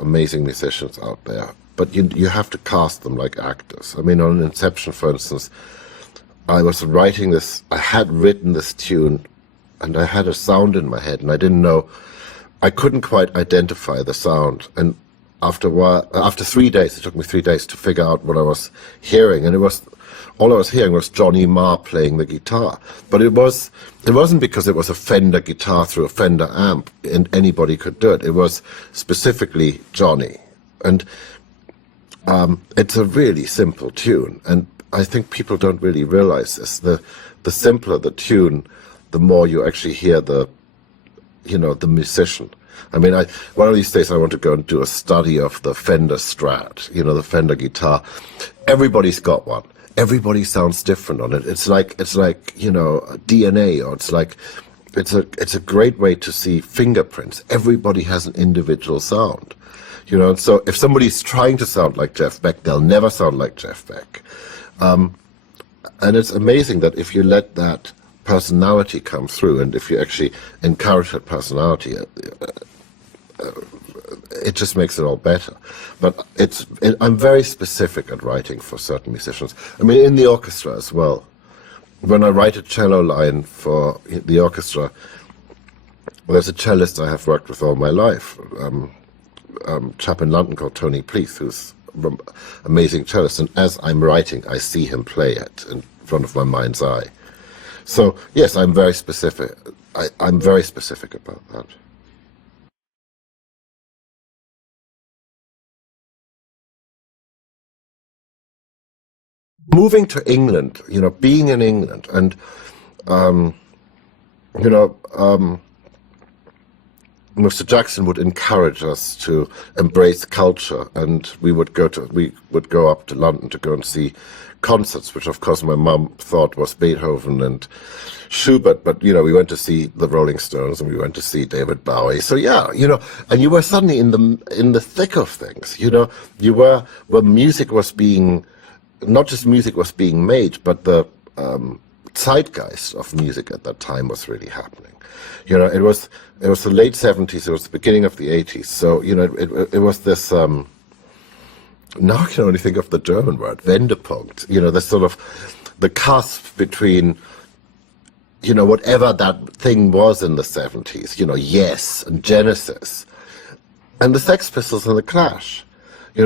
amazing musicians out there, but you have to cast them like actors. I mean, on Inception, for instance, I had written this tune, and I had a sound in my head, and I couldn't quite identify the sound. And after a while, after 3 days, it took me 3 days to figure out what I was hearing, and all I was hearing was Johnny Marr playing the guitar. But it wasn't because it was a Fender guitar through a Fender amp and anybody could do it. It was specifically Johnny. And it's a really simple tune. And I think people don't really realize this. The simpler the tune, the more you actually hear the musician. I mean, one of these days I want to go and do a study of the Fender Strat, the Fender guitar. Everybody's got one. Everybody sounds different on it. It's like DNA, or it's a great way to see fingerprints. Everybody has an individual sound, and so if somebody's trying to sound like Jeff Beck, they'll never sound like Jeff Beck. And it's amazing that if you let that personality come through, and if you actually encourage that personality, it just makes it all better. But I'm very specific at writing for certain musicians. I mean, in the orchestra as well. When I write a cello line for the orchestra, there's a cellist I have worked with all my life, a chap in London called Tony Pleath, who's an amazing cellist. And as I'm writing, I see him play it in front of my mind's eye. So yes, I'm very specific. I'm very specific about that. Moving to England, being in England, and Mr. Jackson would encourage us to embrace culture, and we would go up to London to go and see concerts, which of course my mum thought was Beethoven and Schubert, but we went to see the Rolling Stones and we went to see David Bowie. So yeah, and you were suddenly in the thick of things. You were where music was being. Not just music was being made, but the zeitgeist of music at that time was really happening. It was the late 70s, it was the beginning of the 80s. So, it was this, now I can only think of the German word, Wendepunkt, the sort of, the cusp between, whatever that thing was in the 70s, Yes and Genesis, and the Sex Pistols and the Clash.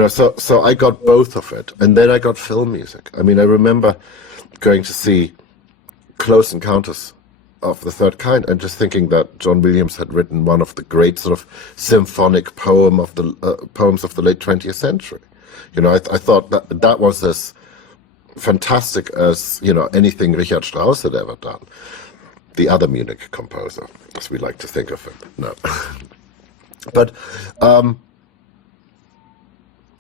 So I got both of it, and then I got film music. I mean, I remember going to see Close Encounters of the Third Kind and just thinking that John Williams had written one of the great sort of symphonic poems of the late 20th century. I thought that was as fantastic as anything Richard Strauss had ever done. The other Munich composer, as we like to think of him. No, but.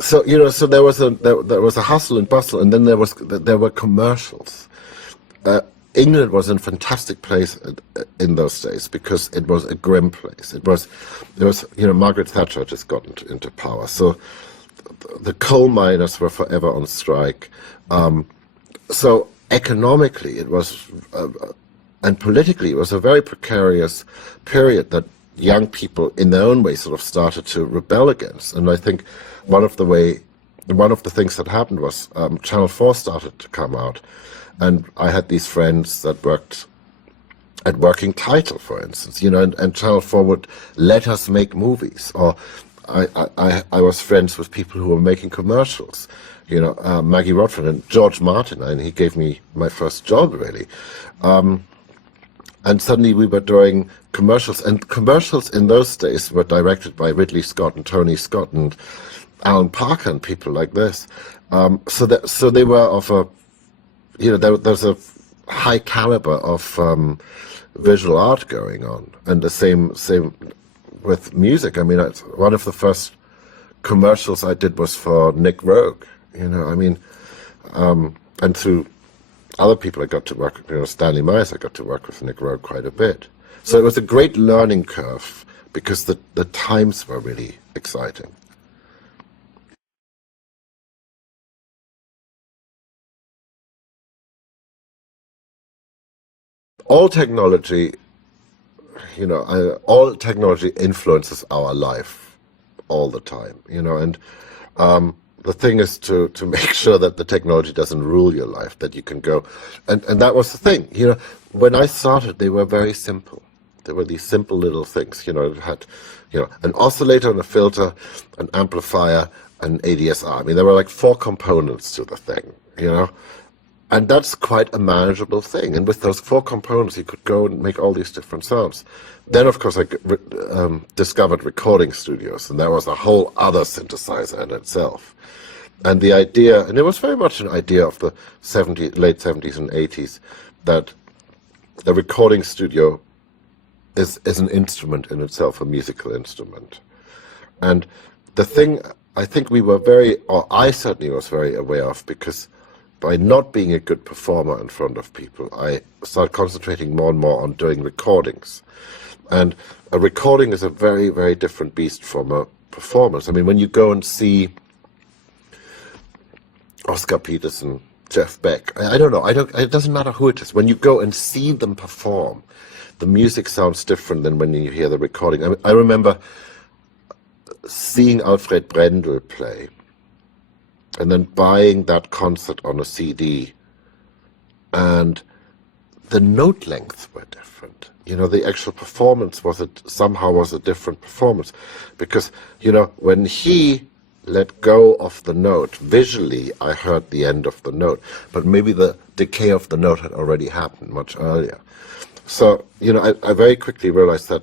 So so there was a hustle and bustle, and then there were commercials. England was a fantastic place in those days because it was a grim place. It was Margaret Thatcher had just got into power, so the coal miners were forever on strike. So economically, it was, and politically, it was a very precarious period that young people, in their own way, sort of started to rebel against. And I think one of the things that happened was Channel 4 started to come out, and I had these friends that worked at Working Title, for instance, and Channel 4 would let us make movies, or I was friends with people who were making commercials, Maggie Rodford and George Martin, and he gave me my first job, really. And suddenly we were doing commercials, and commercials in those days were directed by Ridley Scott and Tony Scott and Alan Parker and people like this. So they were of a, there's a high caliber of visual art going on, and the same with music. I mean, one of the first commercials I did was for Nick Rogue. And through other people I got to work with, Stanley Myers, I got to work with Nick Rogue quite a bit. So it was a great learning curve because the times were really exciting. All technology, all technology influences our life all the time, and the thing is to make sure that the technology doesn't rule your life, that you can go, and that was the thing, when I started, they were very simple. There were these simple little things, it had, an oscillator and a filter, an amplifier, an ADSR. I mean, there were like 4 components to the thing, and that's quite a manageable thing. And with those 4 components, you could go and make all these different sounds. Then, of course, I discovered recording studios, and that was a whole other synthesizer in itself. And the idea, and it was very much an idea of the late 70s and 80s, that the recording studio is an instrument in itself, a musical instrument. And the thing I think we were or I certainly was very aware of, because by not being a good performer in front of people, I started concentrating more and more on doing recordings. And a recording is a very, very different beast from a performance. I mean, when you go and see Oscar Peterson, Jeff Beck, I don't know, it doesn't matter who it is. When you go and see them perform, the music sounds different than when you hear the recording. I remember seeing Alfred Brendel play, and then buying that concert on a CD, and the note lengths were different. The actual performance somehow was a different performance, because, when he let go of the note, visually I heard the end of the note, but maybe the decay of the note had already happened much earlier. So, I very quickly realized that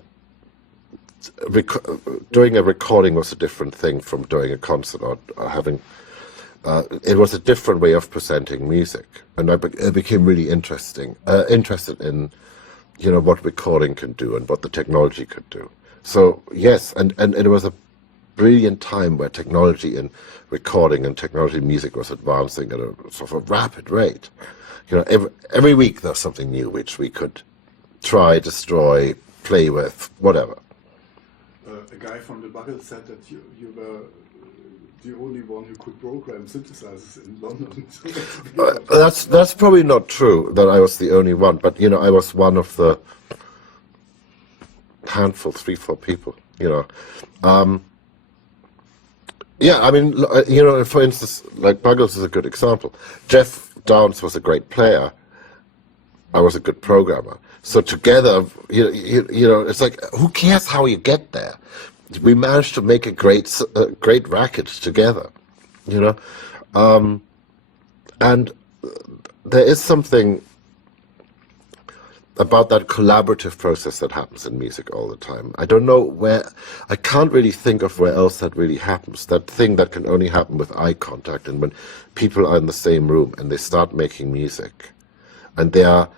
doing a recording was a different thing from doing a concert or having. It was a different way of presenting music, and I became really interested in, what recording can do and what the technology could do. So yes, and it was a brilliant time where technology in recording and technology in music was advancing at a sort of rapid rate. Every week there's something new which we could try, destroy, play with, whatever. A guy from the Buggles said that you were the only one who could program synthesizers in London. That's probably not true that I was the only one, but I was one of the handful, 3-4 people. Yeah, I mean, for instance, like Buggles is a good example. Jeff Downs was a great player. I was a good programmer. So together, it's like, who cares how you get there? We managed to make a great racket together, and there is something about that collaborative process that happens in music all the time. I don't know I can't really think of where else that really happens. That thing that can only happen with eye contact, and when people are in the same room and they start making music, and they are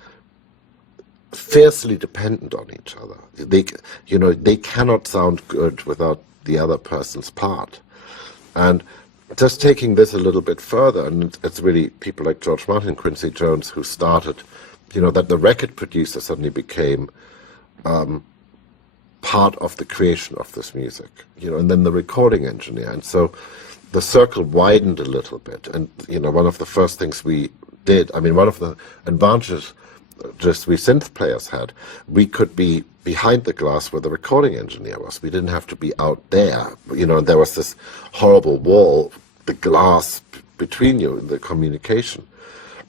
fiercely dependent on each other. They cannot sound good without the other person's part. And just taking this a little bit further, and it's really people like George Martin, Quincy Jones, who started, that the record producer suddenly became part of the creation of this music, and then the recording engineer. And so the circle widened a little bit. And, one of the first things we did, one of the advantages just we synth players had, we could be behind the glass where the recording engineer was. We didn't have to be out there, and there was this horrible wall, the glass between you in the communication.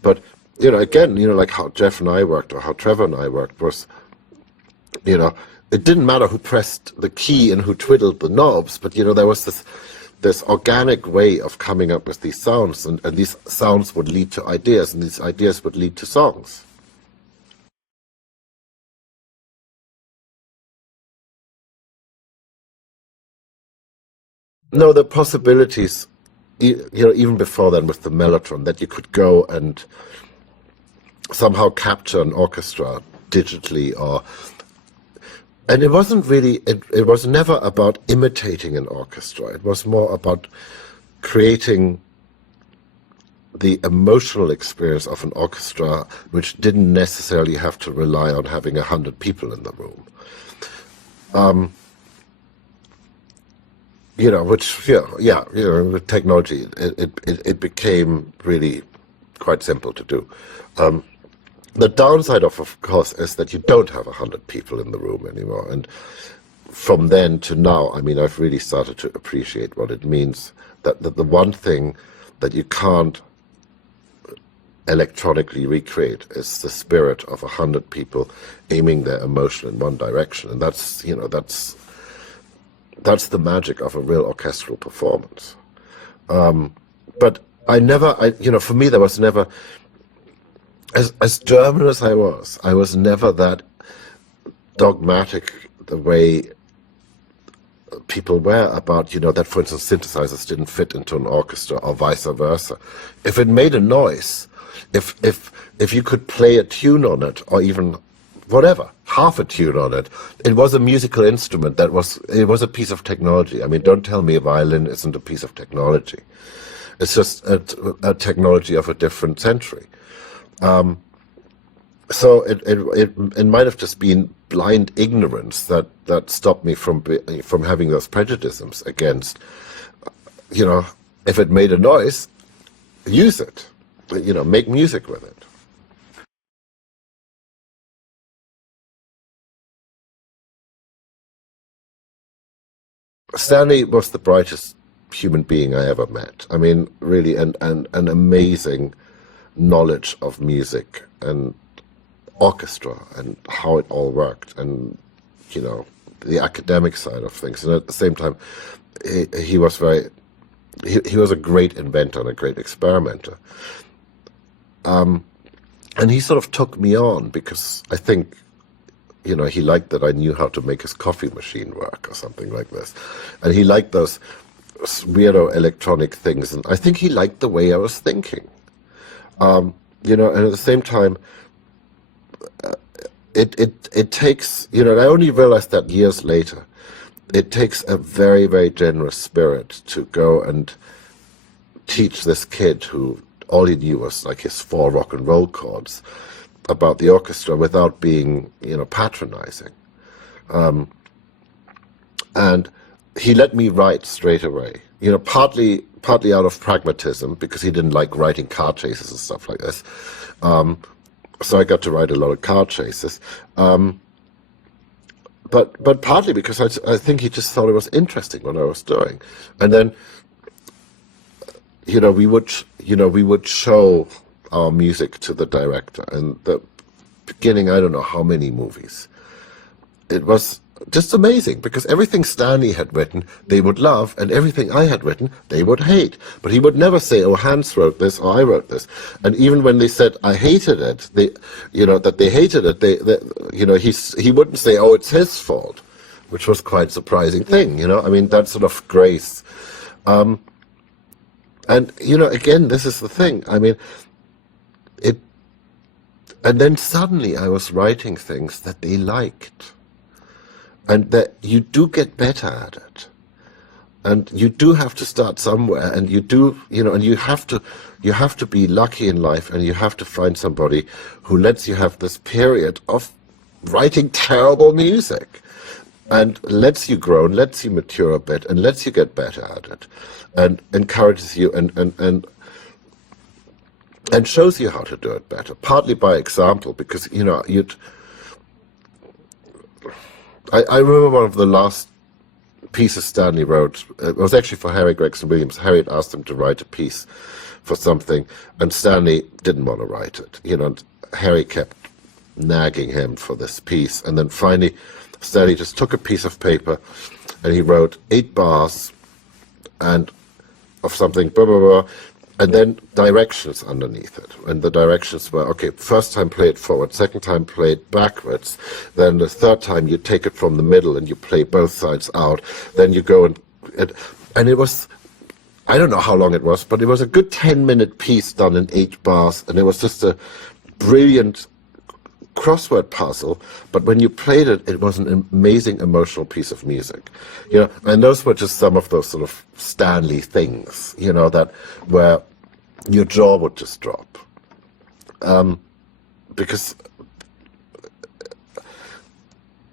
But, again, like how Jeff and I worked, or how Trevor and I worked, was, it didn't matter who pressed the key and who twiddled the knobs, but, there was this organic way of coming up with these sounds, and these sounds would lead to ideas, and these ideas would lead to songs. No, the possibilities, even before then with the Mellotron, that you could go and somehow capture an orchestra digitally, and it wasn't really, it was never about imitating an orchestra. It was more about creating the emotional experience of an orchestra, which didn't necessarily have to rely on having 100 people in the room. With technology, it became really quite simple to do. The downside of course, is that you don't have 100 people in the room anymore, and from then to now, I mean, I've really started to appreciate what it means, that the one thing that you can't electronically recreate is the spirit of 100 people aiming their emotion in one direction. And that's, you know, that's the magic of a real orchestral performance. But you know, for me, there was never, as German as I was never that dogmatic the way people were about, you know, that, for instance, synthesizers didn't fit into an orchestra or vice versa. If it made a noise, if you could play a tune on it, or even whatever, half a tune on it, it was a musical instrument. It was a piece of technology. I mean, don't tell me a violin isn't a piece of technology. It's just a technology of a different century. So it might have just been blind ignorance that stopped me from having those prejudices against, you know, if it made a noise, use it, you know, make music with it. Stanley was the brightest human being I ever met. I mean, really, an amazing knowledge of music and orchestra and how it all worked, and, you know, the academic side of things. And at the same time, he was he was a great inventor and a great experimenter. And he sort of took me on because I think, you know, he liked that I knew how to make his coffee machine work or something like this. And he liked those weirdo electronic things. And I think he liked the way I was thinking. You know, and at the same time, it takes, you know, and I only realized that years later, it takes a very, very generous spirit to go and teach this kid who all he knew was like his 4 rock and roll chords about the orchestra without being, you know, patronizing. And he let me write straight away, you know, partly out of pragmatism, because he didn't like writing car chases and stuff like this. So I got to write a lot of car chases. But partly because I think he just thought it was interesting what I was doing. And then, you know, we would show our music to the director. And the beginning, I don't know how many movies. It was just amazing, because everything Stanley had written, they would love, and everything I had written, they would hate. But he would never say, oh, Hans wrote this, or I wrote this. And even when they said I hated it, that they hated it, he wouldn't say, oh, it's his fault, which was quite a surprising thing, you know. I mean, that sort of grace. And, you know, again, this is the thing. I mean, and then suddenly I was writing things that they liked. And that you do get better at it, and you do have to start somewhere, and you do, you know, and you have to be lucky in life, and you have to find somebody who lets you have this period of writing terrible music, and lets you grow, and lets you mature a bit, and lets you get better at it, and encourages you, and shows you how to do it better, partly by example, because, you know, I remember one of the last pieces Stanley wrote. It was actually for Harry Gregson Williams. Harry had asked him to write a piece for something, and Stanley didn't want to write it. You know, and Harry kept nagging him for this piece, and then finally Stanley just took a piece of paper and he wrote 8 bars and of something, blah, blah, blah, and then directions underneath it. And the directions were, okay, first time play it forward, second time play it backwards, then the third time you take it from the middle and you play both sides out, then you go and it was, I don't know how long it was, but it was a good 10-minute piece done in 8 bars, and it was just a brilliant crossword puzzle, but when you played it, it was an amazing emotional piece of music, you know. And those were just some of those sort of Stanley things, you know, that where your jaw would just drop, because,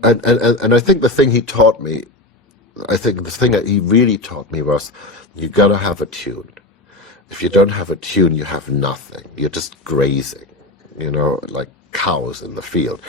and I think the thing he taught me, I think the thing that he really taught me was, you gotta have a tune. If you don't have a tune, you have nothing. You're just grazing, you know, like cows in the field.